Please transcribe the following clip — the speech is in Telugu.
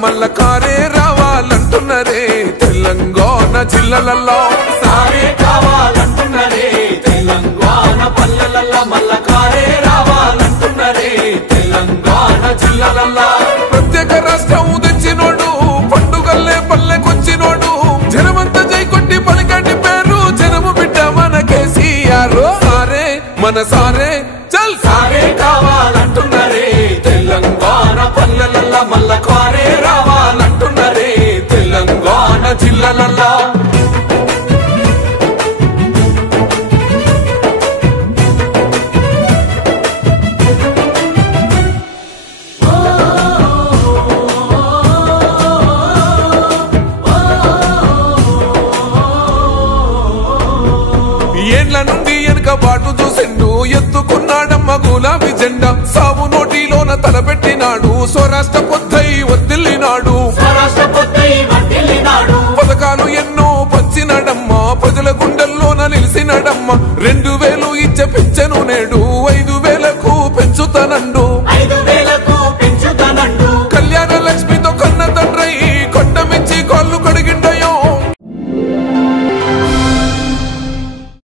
మల్ల కారే రావాలంటున్నరే తెలంగాణ జిల్లాలలో సారే కావాలంటున్నరే తెలంగాణ పల్లెలల్ల మల్ల కారే రావాలంటున్నరే తెలంగాణ జిల్లాలల్ల ప్రత్యేక రాష్ట్రం తెచ్చినోడు పండుగల్లే పల్లెకొచ్చినోడు జనమంతా జై కొట్టి పలికండి పేరు జనము బిడ్డ మన కేసీఆర్ సారే మన సారే చల్ సారే కావాలంటున్నరే తెలంగాణ పల్లెలల్ల మల్ల కారే రావాలంటున్నరే తెలంగాణ జిల్లాలల్ల ఏండ్ల నుండి వెనక బాటు చూసిండు ఎత్తుకున్నాడమ్మ గులాబీ జెండా సాగు నోటిలోన తలపెట్టినాడు స్వరాష్ట్ర పొద్దై వదిలినాడు పథకాలు ఎన్నో పంచినాడమ్మ ప్రజల గుండెల్లోన నిలిచినాడమ్మ 2000 ఇచ్చ పిచ్చను నేడు